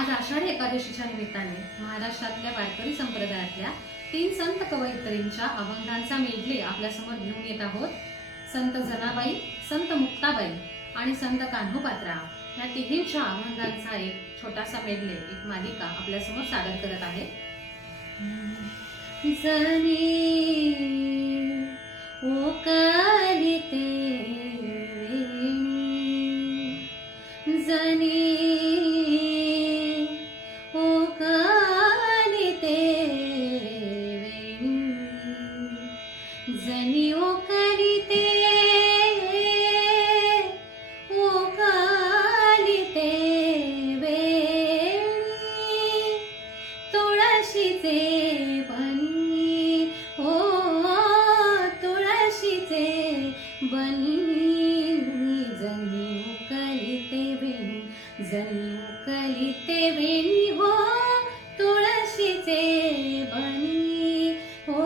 आज आषाढी एकादशीच्या निमित्ताने महाराष्ट्रातल्या वारकरी संप्रदायातल्या 3 संत कवयित्रींच्या अभंगांचा मेडले आपल्यासमोर घेऊन येत आहोत. संत जनाबाई, संत मुक्ताबाई आणि संत कान्होपात्रा या तिघींच्या अभंगांचा एक छोटासा मेडले, एक मालिका आपल्यासमोर सादर करत आहे. जनी ओकालिते जनी ओकालिते जनी ओकालिते ओकालिते वेणी तुळशीचे बनी ओ तुळशीचे बनी जनी ओकालिते वेणी जनी ओकालिते वेणी हो तुळशीचे बनी हो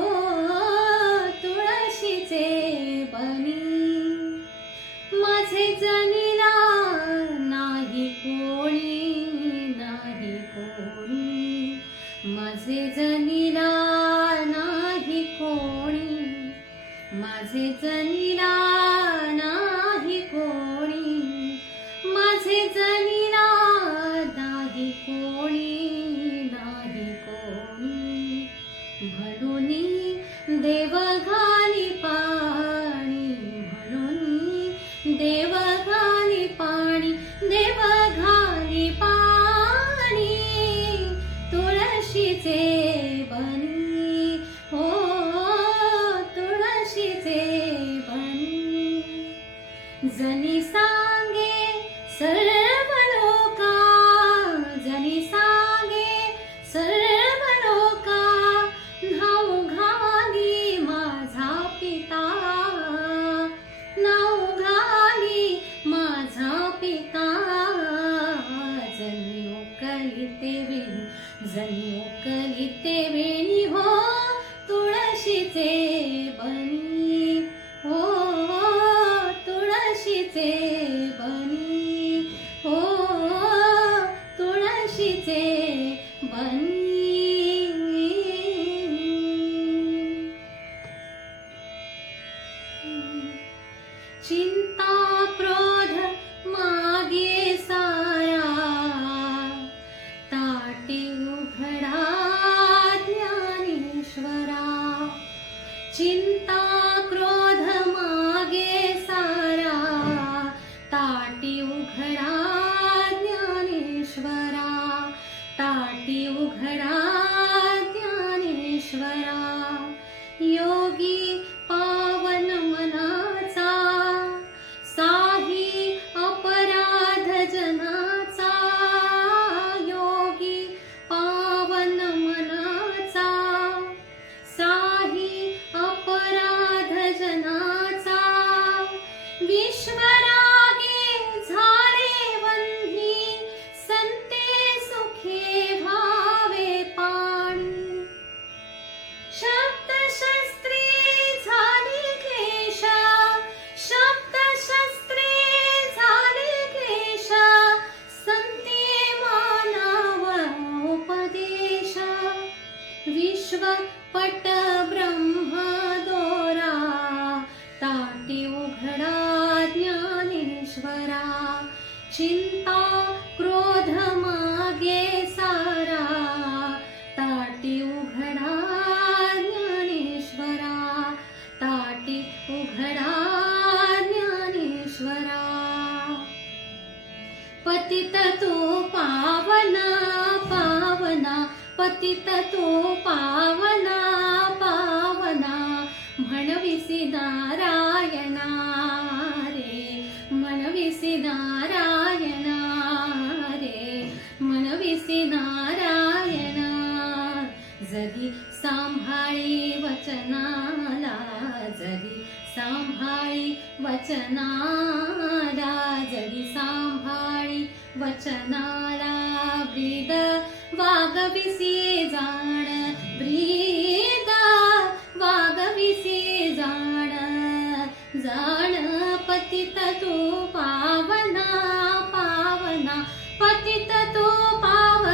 तुळशीचे बनी माझे जनीला नाही कोणी नाही कोणी माझे जनीला नाही कोणी माझे जनीला नाही कोणी माझे जनीला नाही कोणी नाही कोणी म्हणून देव घाली पाणी म्हणून देव घाली पाणी देव घाली पाणी तुळशीचे बनी हो तुळशीचे बनी जनी सांगे सर्व लोका जनी सांगे सर्व लोका नाव घाली माझा पिता नाव घाली माझा पिता जनी ओकालिते वेणी जनी ओकालिते वेणी हो तुळशीचे बनी हो तुळशीचे बनी हो तुळशीचे बनी. चिंता क्रोध मागे सारा ताटी उघडा ज्ञानेश्वरा चिंता क्रोध मागे सारा ताटी उघडा ज्ञानेश्वरा ताटी उघडा ज्ञानेश्वरा योगी पावन मनाचा साही अपराध जनाचा योगी पावन मनाचा साही अपराध जनाचा विश्वरागे झाले वन्ही संते सुखे भावे पाणी शब्दशस्त्रे झाले क्लेश शब्दशस्त्रे झाले क्लेश संते मानव उपदेश विश्वपट ब्रह्म दोरा ताटी उघडा ज्ञानेश्वरा चिंता क्रोध मागे सारा ताटी उघडा ज्ञानेश्वरा ताटी उघडा ज्ञानेश्वरा पतित तो पावना पावना पतित तो पावना पावना म्हणविसी नारायणा रे म्हणविसी नारायणा रे म्हणविसी नारायणा जरी सांभाळी वचनाला जरी सांभाळी वचनाला जरी सांभाळी वचनाला ब्रीद वागविसी जाण ब्रीद वागविसी जाण जाण पतित तू पावना पावना पतित तू पावना